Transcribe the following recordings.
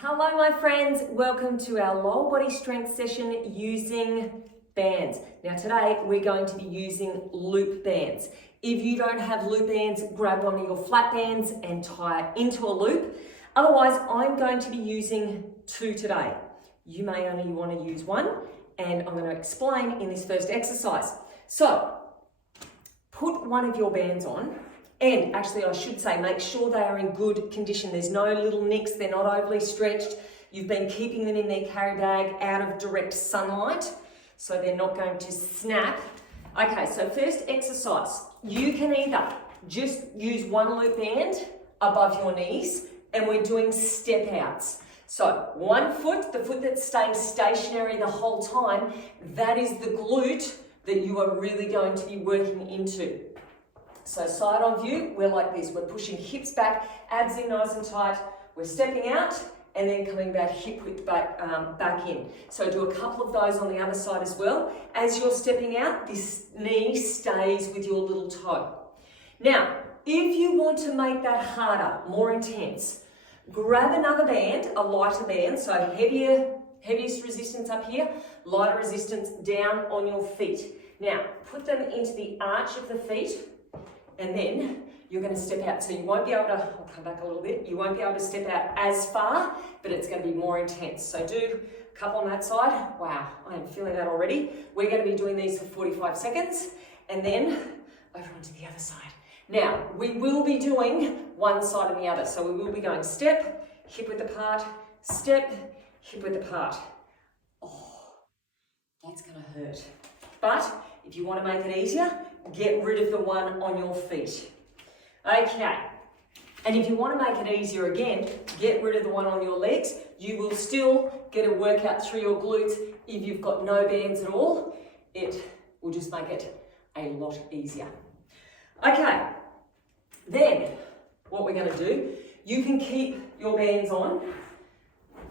Hello my friends, welcome to our lower body strength session using bands. Now today we're going to be using loop bands. If you don't have loop bands, grab one of your flat bands and tie it into a loop. Otherwise, I'm going to be using two today. You may only want to use one, and I'm going to explain in this first exercise. So, put one of your bands on. And actually, I should say, make sure they are in good condition. There's no little nicks, they're not overly stretched. You've been keeping them in their carry bag out of direct sunlight, so they're not going to snap. Okay, so first exercise. You can either just use one loop band above your knees, and we're doing step outs. So one foot, the foot that's staying stationary the whole time, that is the glute that you are really going to be working into. So side on view, we're like this. We're pushing hips back, abs in nice and tight. We're stepping out and then coming back hip width back in. So do a couple of those on the other side as well. As you're stepping out, this knee stays with your little toe. Now, if you want to make that harder, more intense, grab another band, a lighter band, so heaviest resistance up here, lighter resistance down on your feet. Now, put them into the arch of the feet, and then you're going to step out. So you won't be able to, I'll come back a little bit, you won't be able to step out as far, but it's going to be more intense. So do a couple on that side. Wow, I am feeling that already. We're going to be doing these for 45 seconds, and then over onto the other side. Now, we will be doing one side and the other. So we will be going step, hip width apart, step, hip width apart. Oh, that's going to hurt. But if you want to make it easier, get rid of the one on your feet. Okay. And if you want to make it easier again, get rid of the one on your legs. You will still get a workout through your glutes. If you've got no bands at all, it will just make it a lot easier. Okay. Then, what we're going to do, you can keep your bands on,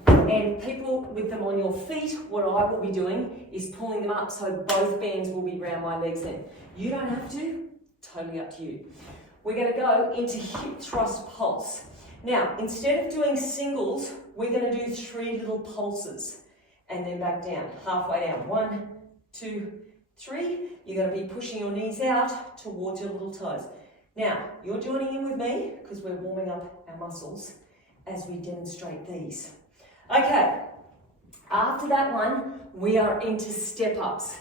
and people with them on your feet, what I will be doing is pulling them up so both bands will be around my legs then. You don't have to, totally up to you. We're going to go into hip thrust pulse. Now, instead of doing singles, we're going to do 3 little pulses and then back down, halfway down. 1, 2, 3. You're going to be pushing your knees out towards your little toes. Now, you're joining in with me because we're warming up our muscles as we demonstrate these. Okay, after that one, we are into step ups.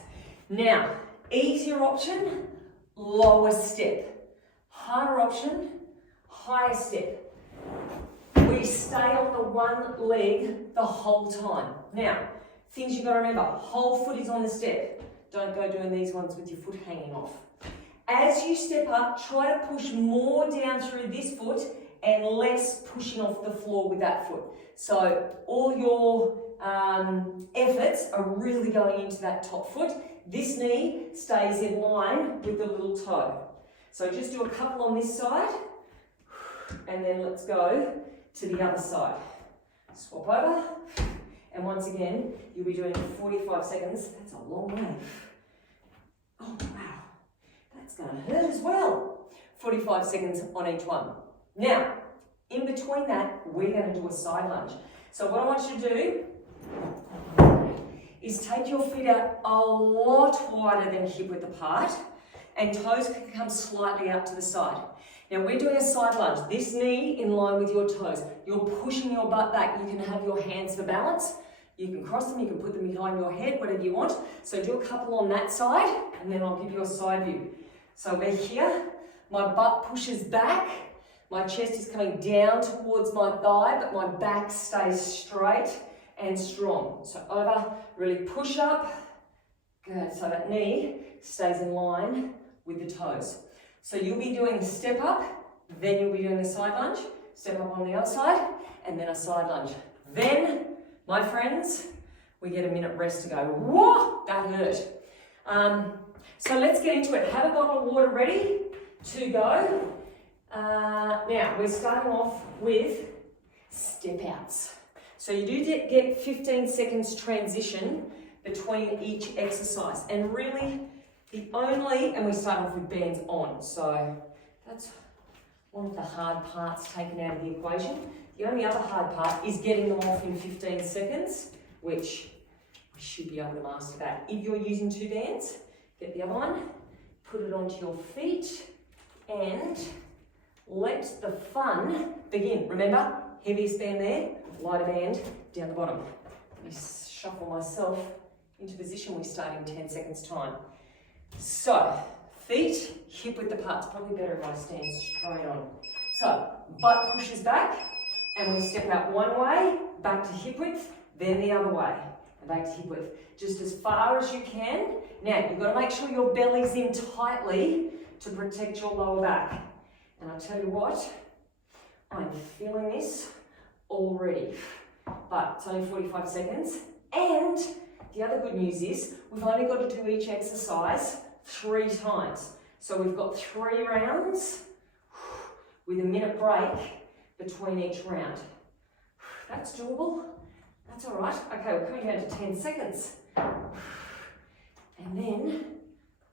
Now, easier option, lower step. Harder option, higher step. We stay on the one leg the whole time. Now, things you've got to remember, whole foot is on the step. Don't go doing these ones with your foot hanging off. As you step up, try to push more down through this foot and less pushing off the floor with that foot. So all your efforts are really going into that top foot. This knee stays in line with the little toe. So just do a couple on this side, and then let's go to the other side. Swap over, and once again, you'll be doing 45 seconds. That's a long way. Oh, wow. That's going to hurt as well. 45 seconds on each one. Now, in between that, we're going to do a side lunge. So what I want you to do is take your feet out a lot wider than hip width apart, and toes can come slightly out to the side. Now we're doing a side lunge. This knee in line with your toes. You're pushing your butt back. You can have your hands for balance. You can cross them, you can put them behind your head, whatever you want. So do a couple on that side, and then I'll give you a side view. So we're here, my butt pushes back, my chest is coming down towards my thigh, but my back stays straight and strong. So over, really push up, good, so that knee stays in line with the toes. So you'll be doing the step up, then you'll be doing the side lunge, step up on the other side, and then a side lunge. Then, my friends, we get a minute rest to go. Whoa, that hurt. So let's get into it. Have a bottle of water ready to go. Now, we're starting off with step outs. So you do get 15 seconds transition between each exercise. And really, and we start off with bands on. So that's one of the hard parts taken out of the equation. The only other hard part is getting them off in 15 seconds, which we should be able to master that. If you're using 2 bands, get the other one, put it onto your feet, and let the fun begin. Remember, heaviest band there, lighter band down the bottom. Let me shuffle myself into position. We start in 10 seconds time. So, feet hip width apart. It's probably better if I stand straight on. So, butt pushes back, and we step out one way, back to hip width, then the other way, and back to hip width. Just as far as you can. Now, you've got to make sure your belly's in tightly to protect your lower back. And I'll tell you what, I'm feeling this already. But it's only 45 seconds. And the other good news is we've only got to do each exercise 3 times. So we've got 3 rounds with a minute break between each round. That's doable. That's all right. Okay, we're coming down to 10 seconds. And then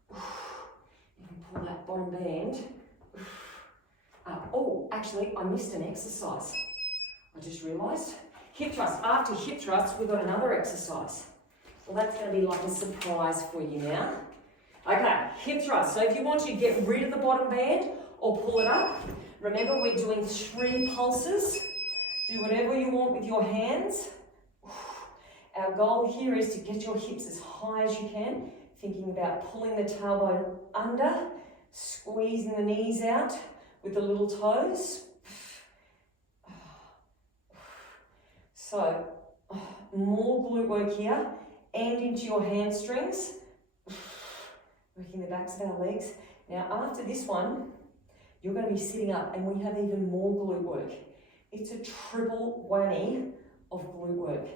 you can pull that bottom band. Oh, actually, I missed an exercise. I just realised. Hip thrust. After hip thrust, we've got another exercise. Well, that's going to be like a surprise for you now. Okay, hip thrust. So if you want to get rid of the bottom band or pull it up, remember we're doing 3 pulses. Do whatever you want with your hands. Our goal here is to get your hips as high as you can, thinking about pulling the tailbone under, squeezing the knees out with the little toes. So, more glute work here, and into your hamstrings, working the backs of our legs. Now, after this one, you're going to be sitting up, and we have even more glute work. It's a triple whammy of glute work.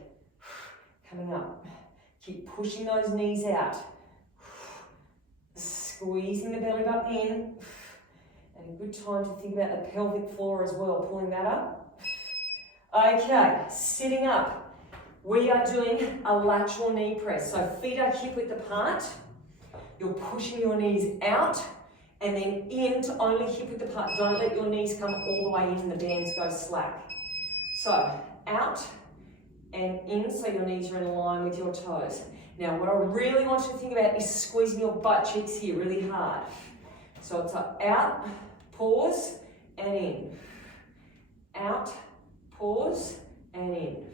Coming up. Keep pushing those knees out. Squeezing the belly button in. And a good time to think about the pelvic floor as well, pulling that up. Okay, sitting up. We are doing a lateral knee press. So feet are hip width apart. You're pushing your knees out and then in to only hip width apart. Don't let your knees come all the way in and the bands go slack. So out and in so your knees are in line with your toes. Now what I really want you to think about is squeezing your butt cheeks here really hard. So it's out, pause, and in. Out, pause, and in.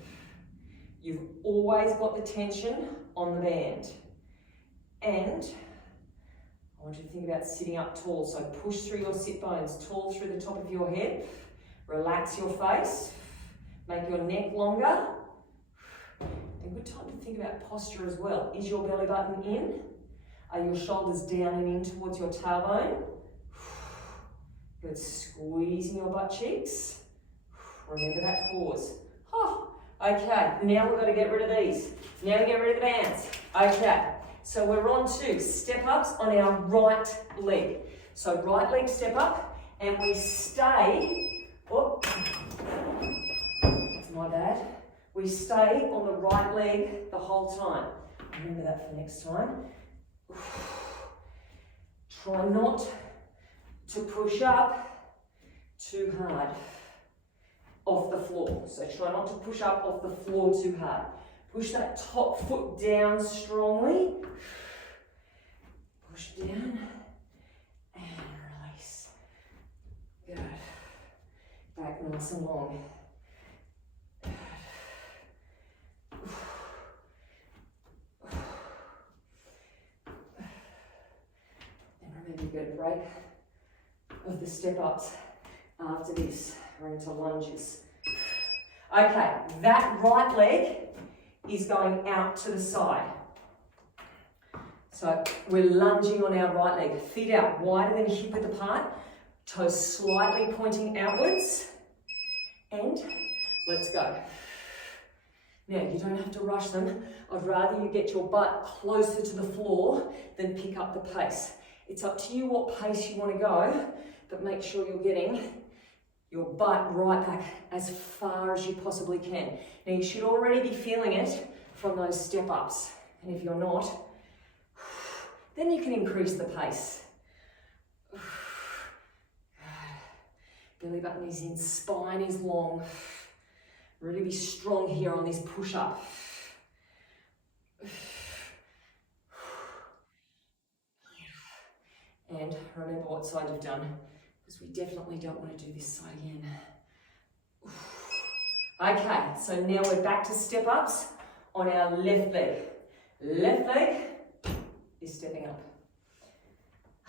You've always got the tension on the band. And I want you to think about sitting up tall. So push through your sit bones, tall through the top of your head. Relax your face. Make your neck longer. A good time to think about posture as well. Is your belly button in? Are your shoulders down and in towards your tailbone? Good, squeezing your butt cheeks. Remember that pause. Oh, okay, now we've got to get rid of these. Now we get rid of the bands. Okay, so we're on to step ups on our right leg. So right leg step up, and we stay, oh, that's my bad. We stay on the right leg the whole time. Remember that for next time. Try not to push up too hard off the floor. So try not to push up off the floor too hard. Push that top foot down strongly. Push down and release. Good. Back nice and long. Maybe get a break of the step ups after this. We're into lunges. Okay, that right leg is going out to the side. So we're lunging on our right leg. Feet out wider than hip width apart. Toes slightly pointing outwards. And let's go. Now, you don't have to rush them. I'd rather you get your butt closer to the floor than pick up the pace. It's up to you what pace you want to go, but make sure you're getting your butt right back as far as you possibly can. Now you should already be feeling it from those step ups. And if you're not, then you can increase the pace. Belly button is in, spine is long. Really be strong here on this push-up. And remember what side you've done, because we definitely don't want to do this side again. Okay, so now we're back to step ups on our left leg. Left leg is stepping up.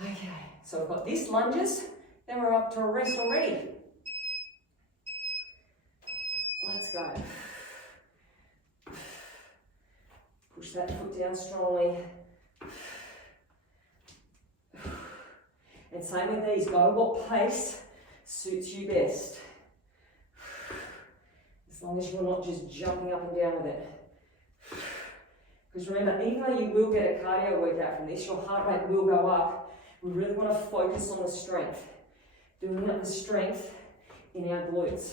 Okay, so we've got this lunges, then we're up to a rest already. Let's go. Push that foot down strongly. And same with these, go what pace suits you best. As long as you're not just jumping up and down with it. Because remember, even though you will get a cardio workout from this, your heart rate will go up. We really want to focus on the strength. Building up the strength in our glutes.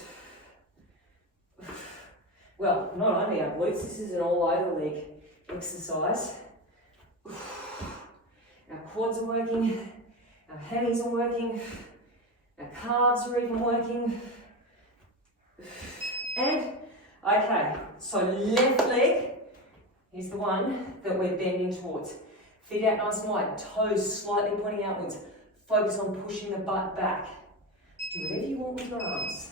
Well, not only our glutes, this is an all over leg exercise. Our quads are working, our hammies are working, our calves are even working. And, okay, so left leg is the one that we're bending towards. Feet out nice and wide, toes slightly pointing outwards. Focus on pushing the butt back. Do whatever you want with your arms.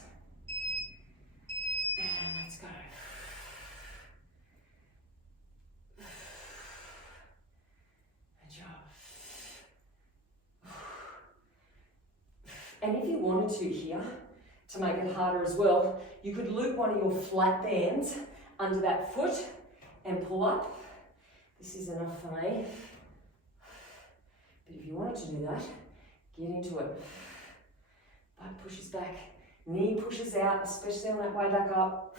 And let's go. Good job. And if you wanted to here, to make it harder as well, you could loop one of your flat bands under that foot and pull up. This is enough for me. But if you wanted to do that, get into it. Butt pushes back, knee pushes out, especially on that way back up.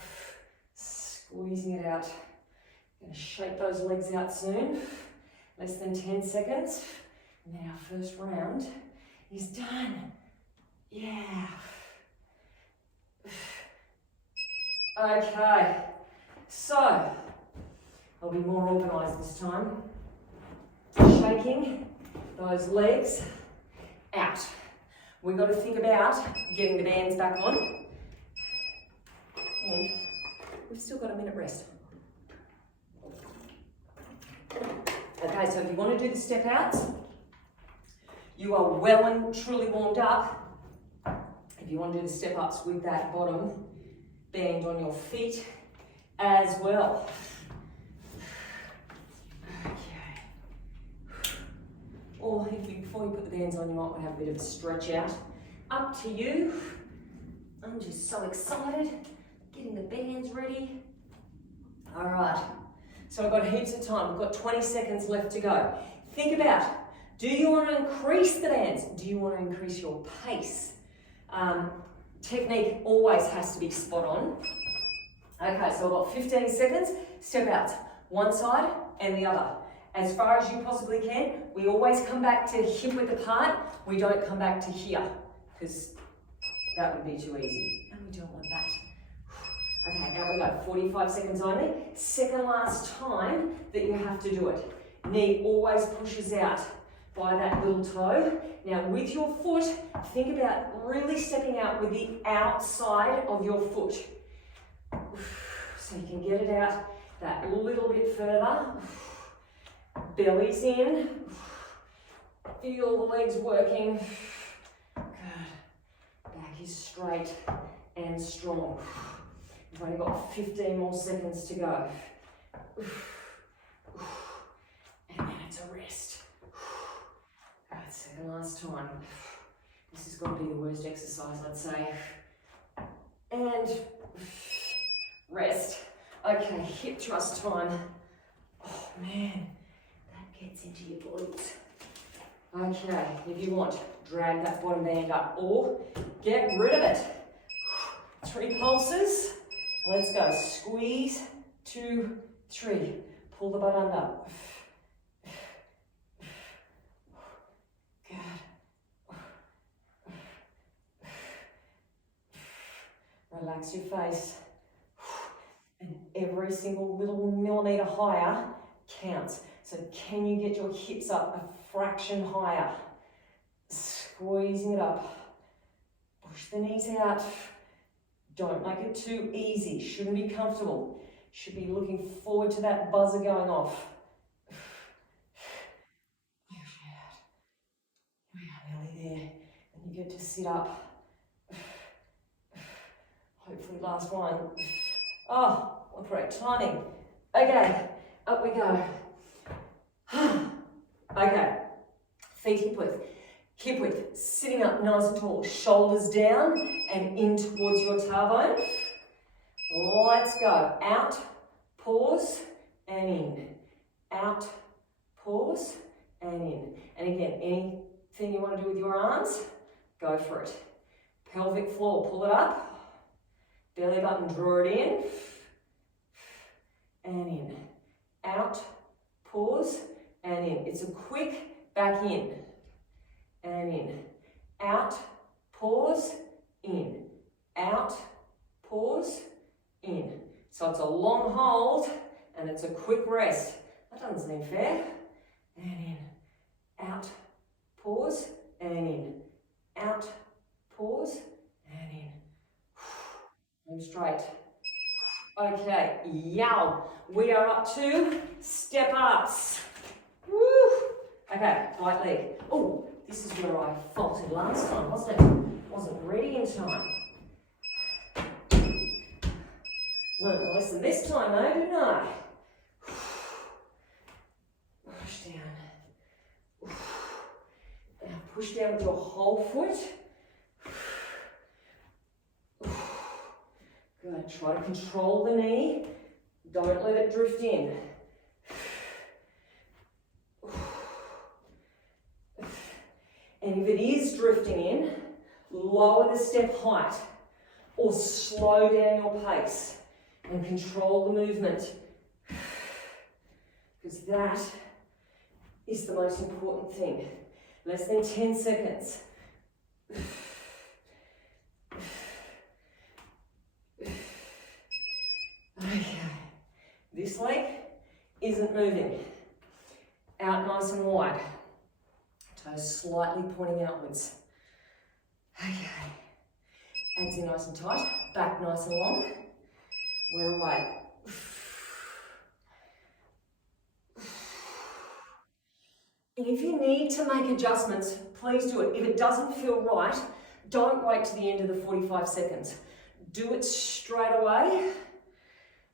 Squeezing it out. Going to shake those legs out soon. Less than 10 seconds. And then our first round is done. Yeah. Okay, so I'll be more organised this time. Shaking those legs out. We've got to think about getting the bands back on. And we've still got a minute rest. Okay, so if you want to do the step outs, you are well and truly warmed up. If you want to do the step ups with that bottom band on your feet as well. Okay. Or before you put the bands on, you might want to have a bit of a stretch out. Up to you. I'm just so excited. Getting the bands ready. All right. So I've got heaps of time. We've got 20 seconds left to go. Think about, do you want to increase the bands? Do you want to increase your pace? Technique always has to be spot on. Okay, so I've got 15 seconds. Step outs, one side and the other. As far as you possibly can. We always come back to hip width apart. We don't come back to here, because that would be too easy. And we don't want that. Okay, out we go. 45 seconds only. Second last time that you have to do it. Knee always pushes out by that little toe. Now with your foot, think about really stepping out with the outside of your foot. So you can get it out that little bit further. Belly's in. Feel the legs working. Good. Back is straight and strong. We've only got 15 more seconds to go. And then it's a rest. Alright, second last time. This is going to be the worst exercise, I'd say. And rest. Okay, hip thrust time. Oh man, that gets into your glutes. Okay, if you want, drag that bottom band up or get rid of it. 3 pulses. Let's go. Squeeze, 2, 3. Pull the butt under. Good. Relax your face. And every single little millimetre higher counts. So can you get your hips up a fraction higher? Squeezing it up. Push Push the knees out. Don't make it too easy. Shouldn't be comfortable. Should be looking forward to that buzzer going off. We are nearly there. And you get to sit up. Hopefully last one. Oh, what great timing. Okay, up we go. Okay, feet hip width. Hip width, sitting up nice and tall, shoulders down and in towards your tailbone. Let's go. Out, pause, and in. Out, pause, and in. And again, anything you want to do with your arms, go for it. Pelvic floor, pull it up. Belly button, draw it in. And in. Out, pause, and in. It's a quick back in. And in. Out, pause, in. Out, pause, in. So it's a long hold and it's a quick rest. That doesn't seem fair. And in. Out, pause, and in. Out, pause, and in. And straight. Okay, yow. We are up to step ups. Woo. Okay, right leg. Oh, this is where I faltered last time, wasn't it? Wasn't ready in time. Learned my lesson this time, though, didn't I? Push down. Now push down with your whole foot. Good. Try to control the knee. Don't let it drift in. And if it is drifting in, lower the step height or slow down your pace and control the movement, because that is the most important thing. Less than 10 seconds. Okay, this leg isn't moving. Out nice and wide. Toes slightly pointing outwards. Okay. Abs in nice and tight. Back nice and long. We're away. And if you need to make adjustments, please do it. If it doesn't feel right, don't wait to the end of the 45 seconds. Do it straight away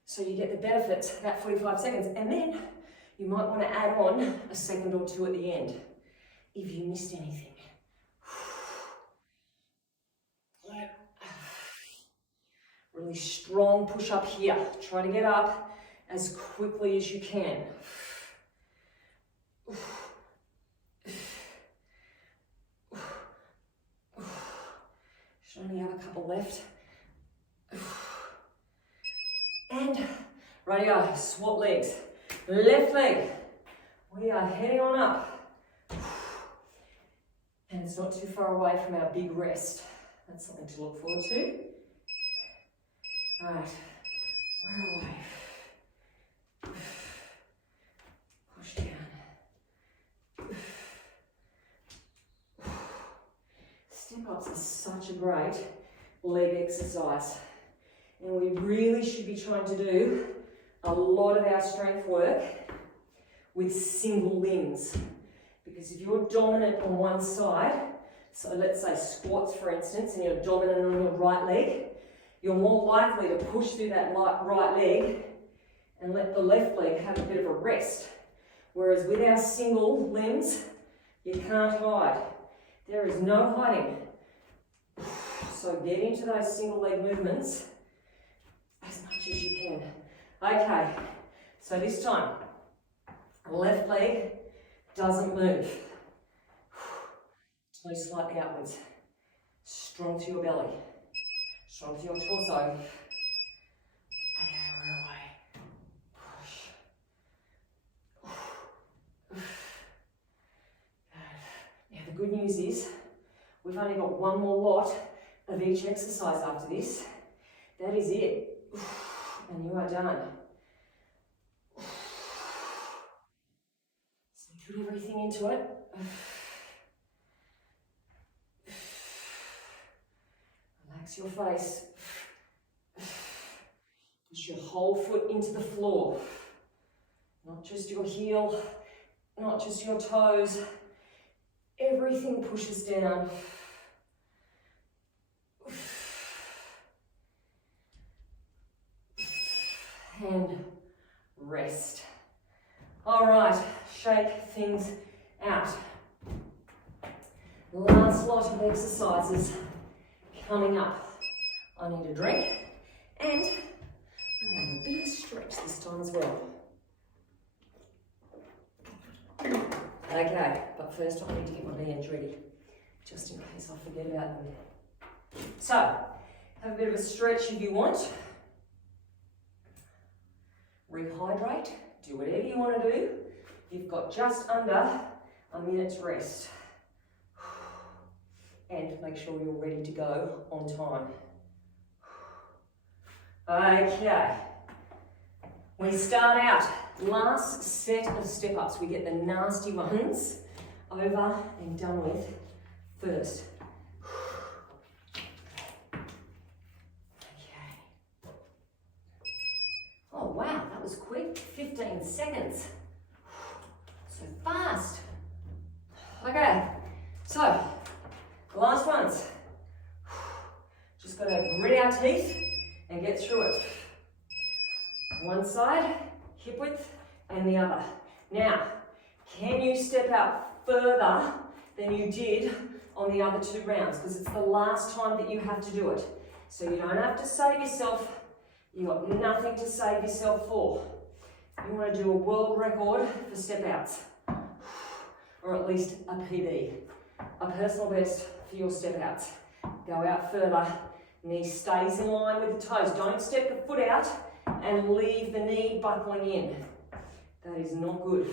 so you get the benefits of that 45 seconds. And then you might want to add on a second or two at the end if you missed anything. Really strong push up here. Try to get up as quickly as you can. Should only have a couple left. And ready to go. Swap legs. Left leg. We are heading on up. And it's not too far away from our big rest. That's something to look forward to. All right, we're away. Push down. Step ups are such a great leg exercise. And we really should be trying to do a lot of our strength work with single limbs. Because if you're dominant on one side, so let's say squats for instance, and you're dominant on your right leg, you're more likely to push through that right leg and let the left leg have a bit of a rest. Whereas with our single limbs, you can't hide. There is no hiding. So get into those single leg movements as much as you can. Okay, so this time, left leg doesn't move. Toes slightly outwards. Strong to your belly. Strong to your torso. Okay, we're away. Push. Now the good news is, we've only got one more lot of each exercise after this. That is it. And you are done. So put everything into it. Relax your face. Push your whole foot into the floor. Not just your heel, not just your toes. Everything pushes down. And rest. All right, shake things out. Last lot of exercises coming up. I need a drink and I'm going to have a bit of a stretch this time as well. Okay, but first I need to get my bands ready, just in case I forget about them. So, have a bit of a stretch if you want. Rehydrate, do whatever you want to do. You've got just under a minute's rest. And make sure you're ready to go on time. Okay, we start out. Last set of step-ups. We get the nasty ones over and done with first. Okay. Oh wow, that was quick. 15 seconds. So fast. Okay, so the last ones. Just got to grit our teeth and get through it. One side, hip width, and the other. Now, can you step out further than you did on the other 2 rounds? Because it's the last time that you have to do it. So you don't have to save yourself. You've got nothing to save yourself for. You want to do a world record for step outs. Or at least a PB. A personal best for your step outs. Go out further. Knee stays in line with the toes. Don't step the foot out and leave the knee buckling in. That is not good.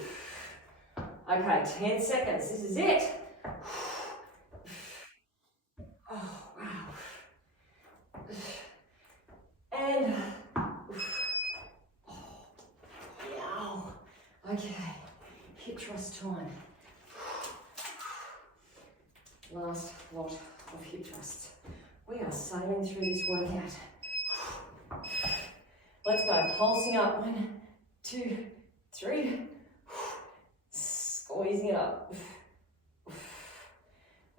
Okay, 10 seconds. This is it. Oh, wow. And, oh, wow. Okay, hip thrust time. Last lot of hip thrusts. We are sailing through this workout. Let's go, pulsing up. 1, 2, 3. Squeezing it up.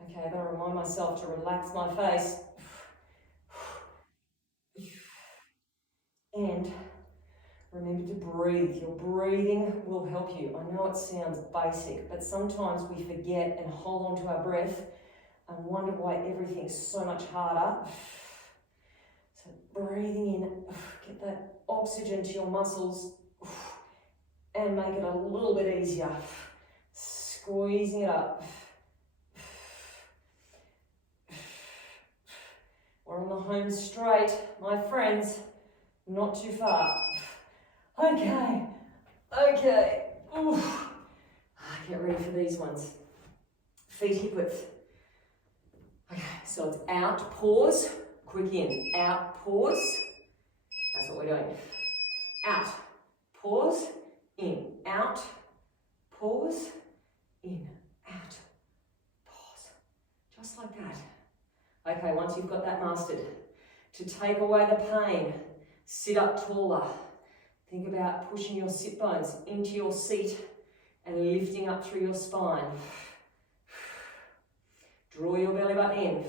Okay, I've got to remind myself to relax my face. And remember to breathe. Your breathing will help you. I know it sounds basic, but sometimes we forget and hold on to our breath and wonder why everything's so much harder. So breathing in, get that oxygen to your muscles and make it a little bit easier. Squeezing it up. We're on the home straight, my friends. Not too far. Okay. Oof. Get ready for these ones. Feet hip width. Okay, so it's out, pause, quick in. Out, pause. That's what we're doing. Out, pause, in. Out, pause, in. Out, pause. Just like that. Okay, once you've got that mastered, to take away the pain, sit up taller. Think about pushing your sit bones into your seat and lifting up through your spine. Draw your belly button in.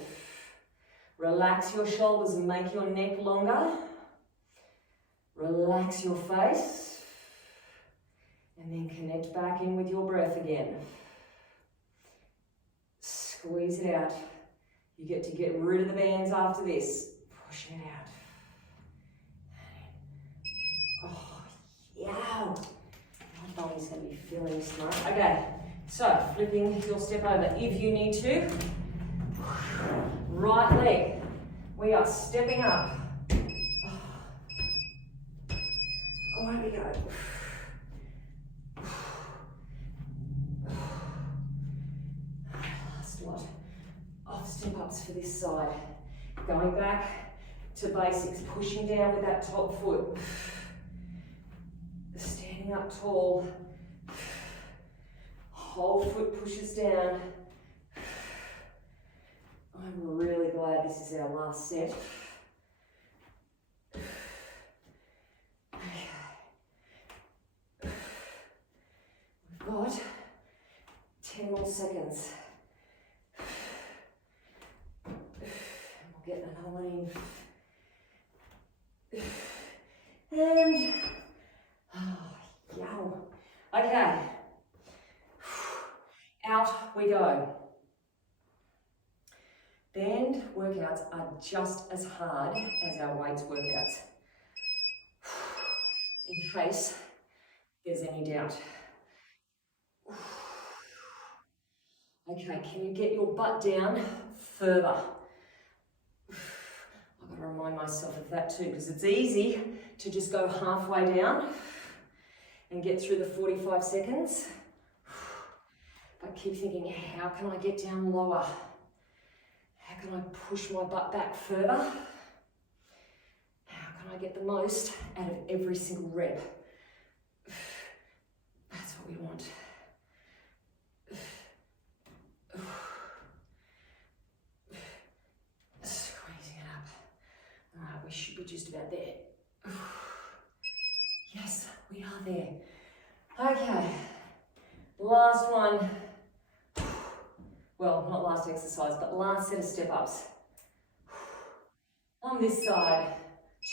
Relax your shoulders and make your neck longer. Relax your face. And then connect back in with your breath again. Squeeze it out. You get to get rid of the bands after this. Pushing it out. Oh, yeah. My body's going to be feeling smart. Okay, so flipping your step over if you need to. Right leg. We are stepping up. Away we go. Last lot of step ups for this side. Going back to basics, pushing down with that top foot. Standing up tall. Whole foot pushes down. I'm really glad this is our last set. We've got 10 more seconds. We'll get another one in. And, yow. Okay. Out we go. Band workouts are just as hard as our weights workouts, in case there's any doubt. Okay, can you get your butt down further? I've got to remind myself of that too, because it's easy to just go halfway down and get through the 45 seconds. But keep thinking, how can I get down lower? How can I push my butt back further? How can I get the most out of every single rep? That's what we want. Squeezing it up. All right, we should be just about there. Yes, we are there. Okay, last one. Well, not last exercise, but last set of step-ups. On this side,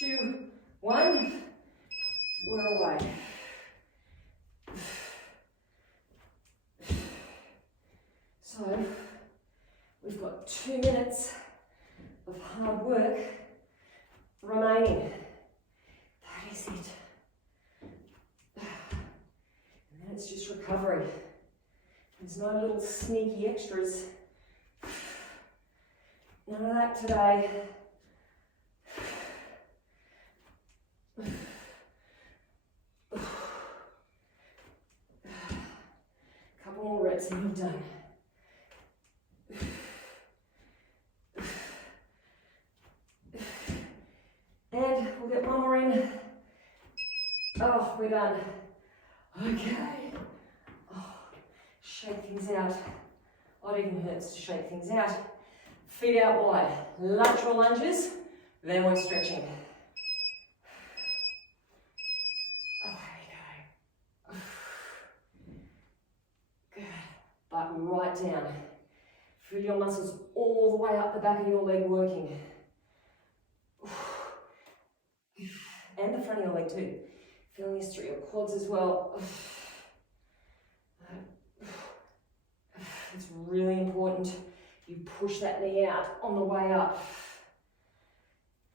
2, 1, we're away. So, we've got 2 minutes of hard work remaining. That is it. And then it's just recovery. There's no little sneaky extras. None of that today. Couple more reps and you're done. And we'll get one more in. Oh, we're done. Okay. Shake things out. Oh, it even hurts to shake things out. Feet out wide. Lateral lunges. Then we're stretching. Okay. Good. But right down. Feel your muscles all the way up the back of your leg working. And the front of your leg too. Feeling this through your quads as well. It's really important you push that knee out on the way up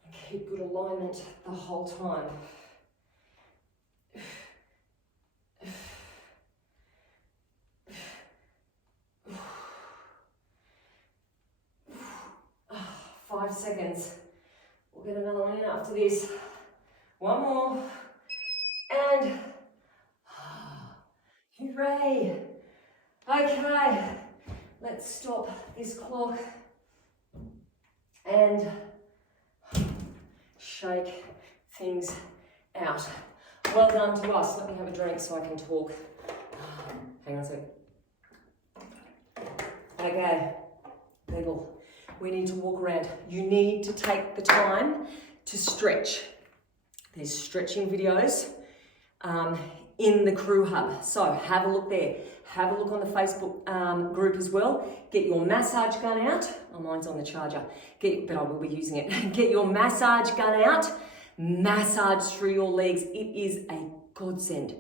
and keep good alignment the whole time. 5 seconds. We'll get another one in after this. One more. And hooray. Okay. Let's stop this clock and shake things out. Well done to us. Let me have a drink so I can talk. Hang on a sec. Okay, people, we need to walk around. You need to take the time to stretch. There's stretching videos in the crew hub. So have a look there. Have a look on the Facebook group as well. Get your massage gun out. Oh, mine's on the charger. But I will be using it. Get your massage gun out. Massage through your legs. It is a godsend.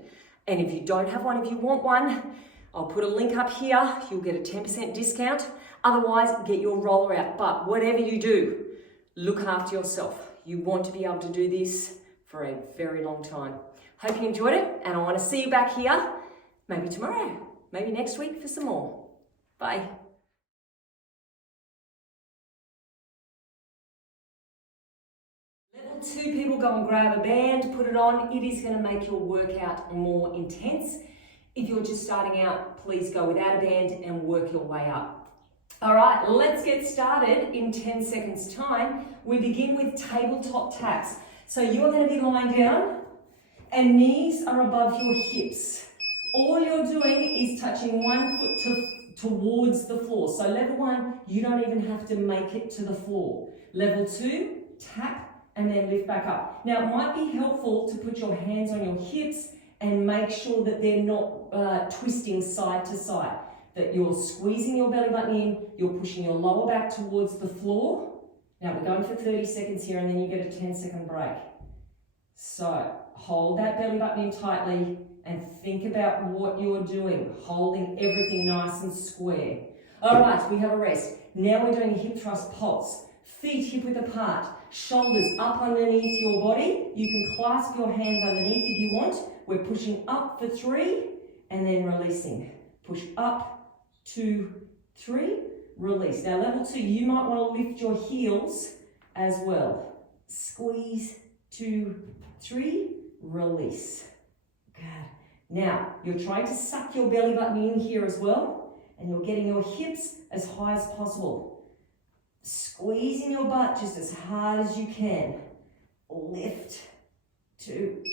And if you don't have one, if you want one, I'll put a link up here. You'll get a 10% discount. Otherwise, get your roller out. But whatever you do, look after yourself. You want to be able to do this for a very long time. Hope you enjoyed it, and I want to see you back here maybe tomorrow. Maybe next week for some more. Bye. Level 2 people, go and grab a band, put it on. It is going to make your workout more intense. If you're just starting out, please go without a band and work your way up. All right, let's get started in 10 seconds time. We begin with tabletop taps. So you're going to be lying down and knees are above your hips. All you're doing is touching one foot towards the floor. So level 1, you don't even have to make it to the floor. Level 2, tap and then lift back up. Now it might be helpful to put your hands on your hips and make sure that they're not twisting side to side. That you're squeezing your belly button in, you're pushing your lower back towards the floor. Now we're going for 30 seconds here and then you get a 10-second break. So hold that belly button in tightly and think about what you're doing, holding everything nice and square. All right, we have a rest. Now we're doing a hip thrust pulse. Feet hip width apart, shoulders up underneath your body. You can clasp your hands underneath if you want. We're pushing up for 3 and then releasing. Push up, 2, 3, release. Now level 2, you might want to lift your heels as well. Squeeze, 2, 3, release. Good. Now, you're trying to suck your belly button in here as well, and you're getting your hips as high as possible. Squeezing your butt just as hard as you can. Lift, 2,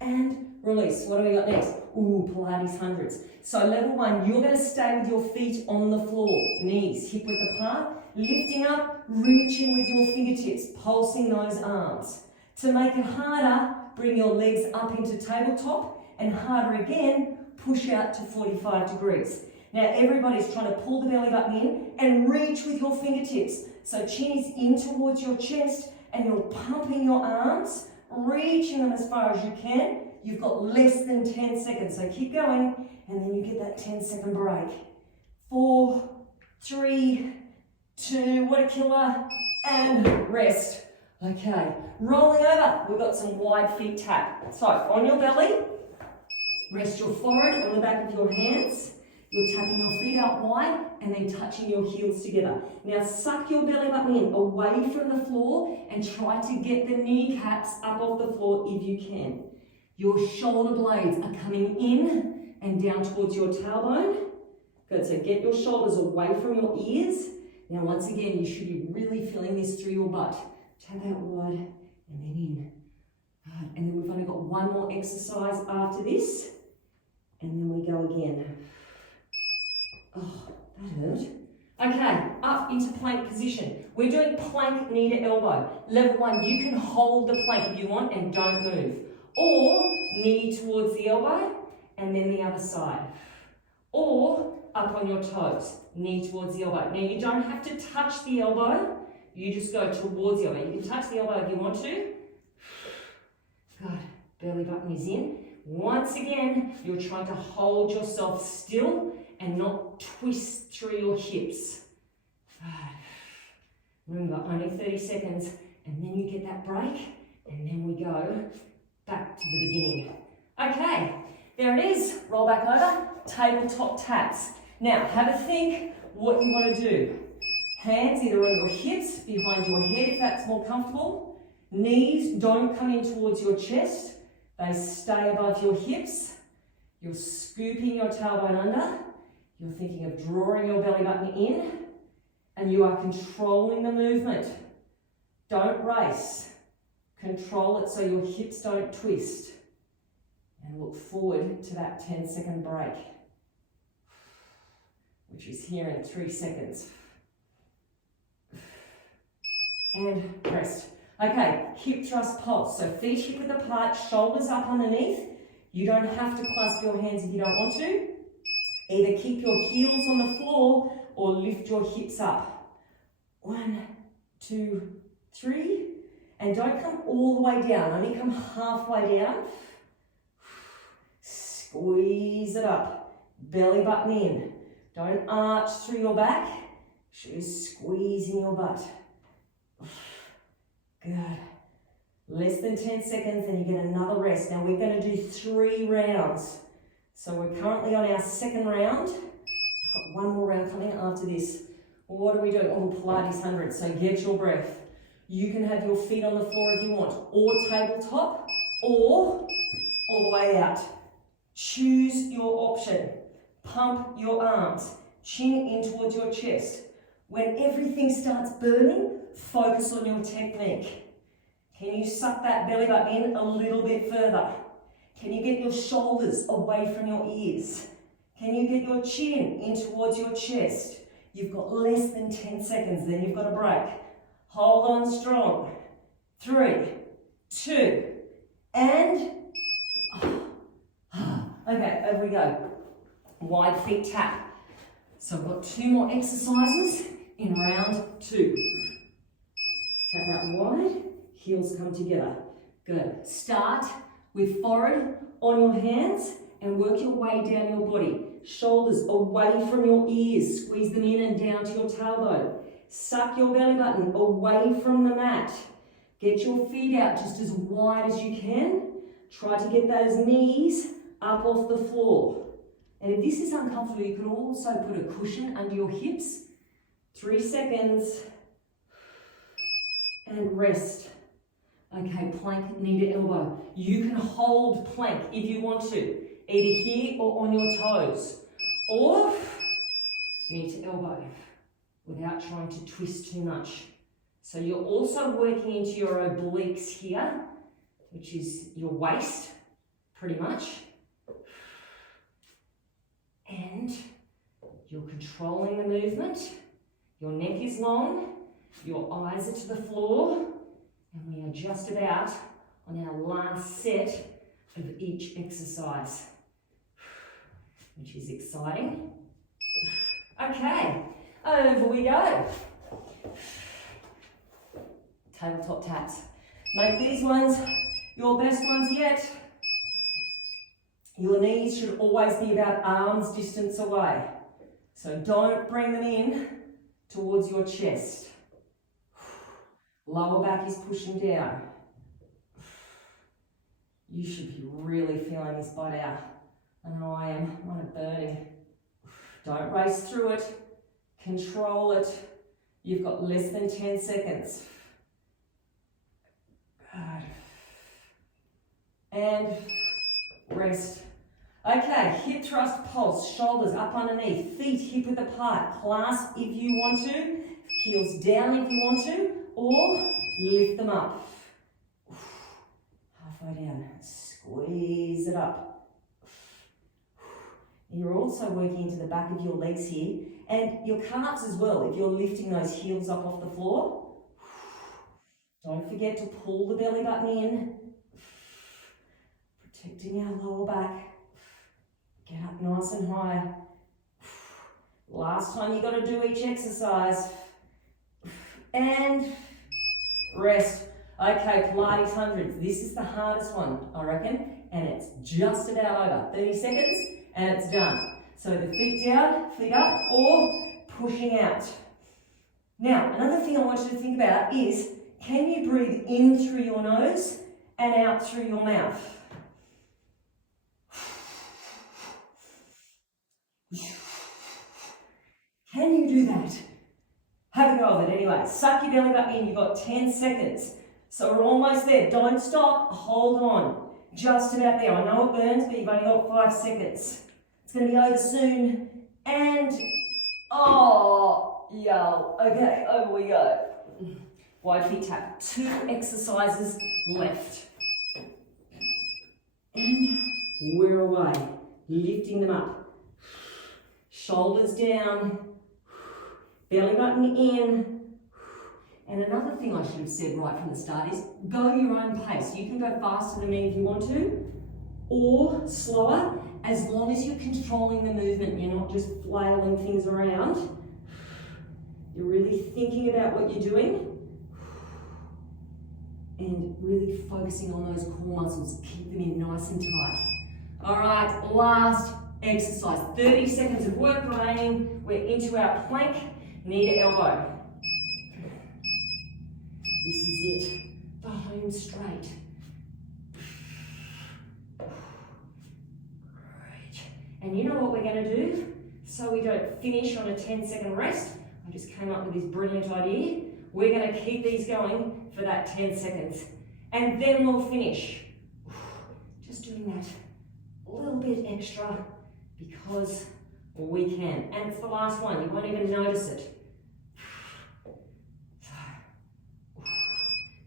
and release. What do we got next? Ooh, Pilates hundreds. So level 1, you're going to stay with your feet on the floor. Knees hip width apart, lifting up, reaching with your fingertips, pulsing those arms. To make it harder, bring your legs up into tabletop, and harder again, push out to 45 degrees. Now everybody's trying to pull the belly button in and reach with your fingertips. So chin is in towards your chest and you're pumping your arms, reaching them as far as you can. You've got less than 10 seconds, so keep going and then you get that 10-second break. 4, 3, 2, what a killer, and rest. Okay, rolling over, we've got some wide feet tap. So on your belly, rest your forehead on the back of your hands. You're tapping your feet out wide and then touching your heels together. Now suck your belly button in away from the floor and try to get the kneecaps up off the floor if you can. Your shoulder blades are coming in and down towards your tailbone. Good, so get your shoulders away from your ears. Now once again, you should be really feeling this through your butt. Tap out wide and then in. Right, and then we've only got one more exercise after this. And then we go again. Oh, that hurt. Okay, up into plank position. We're doing plank knee to elbow. Level 1, you can hold the plank if you want and don't move. Or knee towards the elbow and then the other side. Or up on your toes, knee towards the elbow. Now you don't have to touch the elbow. You just go towards the elbow. You can touch the elbow if you want to. Good. Belly button is in. Once again, you're trying to hold yourself still and not twist through your hips. Remember, only 30 seconds, and then you get that break, and then we go back to the beginning. Okay, there it is. Roll back over, tabletop taps. Now, have a think what you want to do. Hands either on your hips, behind your head if that's more comfortable. Knees don't come in towards your chest. They stay above your hips. You're scooping your tailbone under. You're thinking of drawing your belly button in. And you are controlling the movement. Don't race. Control it so your hips don't twist. And look forward to that 10-second break, which is here in 3 seconds. And rest. Okay, hip thrust pulse. So feet hip width apart, shoulders up underneath. You don't have to clasp your hands if you don't want to. Either keep your heels on the floor or lift your hips up. 1, 2, 3. And don't come all the way down, only come halfway down. Squeeze it up. Belly button in. Don't arch through your back. Just squeezing your butt. Good. Less than 10 seconds and you get another rest. Now we're going to do 3 rounds. So we're currently on our 2nd round. I've got one more round coming after this. What are we doing? Oh, Pilates 100. So get your breath. You can have your feet on the floor if you want, or tabletop, or all the way out. Choose your option. Pump your arms. Chin in towards your chest. When everything starts burning, focus on your technique. Can you suck that belly button in a little bit further? Can you get your shoulders away from your ears? Can you get your chin in towards your chest? You've got less than 10 seconds, then you've got a break. Hold on strong. 3, 2, and... Okay, over we go. Wide feet tap. So we've got 2 more exercises in round 2. Tap out wide, heels come together. Good. Start with forehead on your hands and work your way down your body. Shoulders away from your ears. Squeeze them in and down to your tailbone. Suck your belly button away from the mat. Get your feet out just as wide as you can. Try to get those knees up off the floor. And if this is uncomfortable, you can also put a cushion under your hips. 3 seconds. And rest. Okay, plank, knee to elbow. You can hold plank if you want to, either here or on your toes, or knee to elbow without trying to twist too much. So you're also working into your obliques here, which is your waist, pretty much. And you're controlling the movement. Your neck is long, your eyes are to the floor, and we are just about on our last set of each exercise, which is exciting. Okay, over we go. Tabletop taps. Make these ones your best ones yet. Your knees should always be about arm's distance away. So don't bring them in towards your chest. Lower back is pushing down. You should be really feeling this butt out. I know I am. I'm on a burning. Don't race through it. Control it. You've got less than 10 seconds. Good. And rest. Okay, hip thrust pulse, shoulders up underneath, feet hip width apart, clasp if you want to, heels down if you want to, or lift them up. Halfway down, squeeze it up. You're also working into the back of your legs here, and your calves as well, if you're lifting those heels up off the floor. Don't forget to pull the belly button in, protecting our lower back. Get up nice and high. Last time you got to do each exercise. And rest. Okay, Pilates hundreds. This is the hardest one, I reckon. And it's just about over. 30 seconds and it's done. So the feet down, feet up, or pushing out. Now, another thing I want you to think about is, can you breathe in through your nose and out through your mouth? Can you do that? Have a go of it anyway. Suck your belly button in. You've got 10 seconds. So we're almost there. Don't stop. Hold on. Just about there. I know it burns, but you've only got 5 seconds. It's going to be over soon. And, oh, yo. Okay, over we go. Wide feet tap. 2 exercises left. And we're away. Lifting them up. Shoulders down. Belly button in. And another thing I should have said right from the start is go your own pace. You can go faster than me if you want to, or slower, as long as you're controlling the movement. You're not just flailing things around. You're really thinking about what you're doing and really focusing on those core muscles. Keep them in nice and tight. All right, last exercise. 30 seconds of work remaining. We're into our plank. Knee to elbow. This is it. The home straight. Great. And you know what we're going to do? So we don't finish on a 10-second rest. I just came up with this brilliant idea. We're going to keep these going for that 10 seconds. And then we'll finish. Just doing that a little bit extra because we can. And it's the last one. You won't even notice it.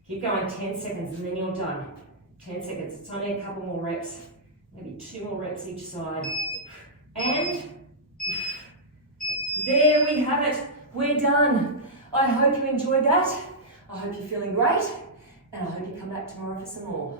Keep going 10 seconds and then you're done. 10 seconds. It's only a couple more reps. Maybe 2 more reps each side. And there we have it. We're done. I hope you enjoyed that. I hope you're feeling great. And I hope you come back tomorrow for some more.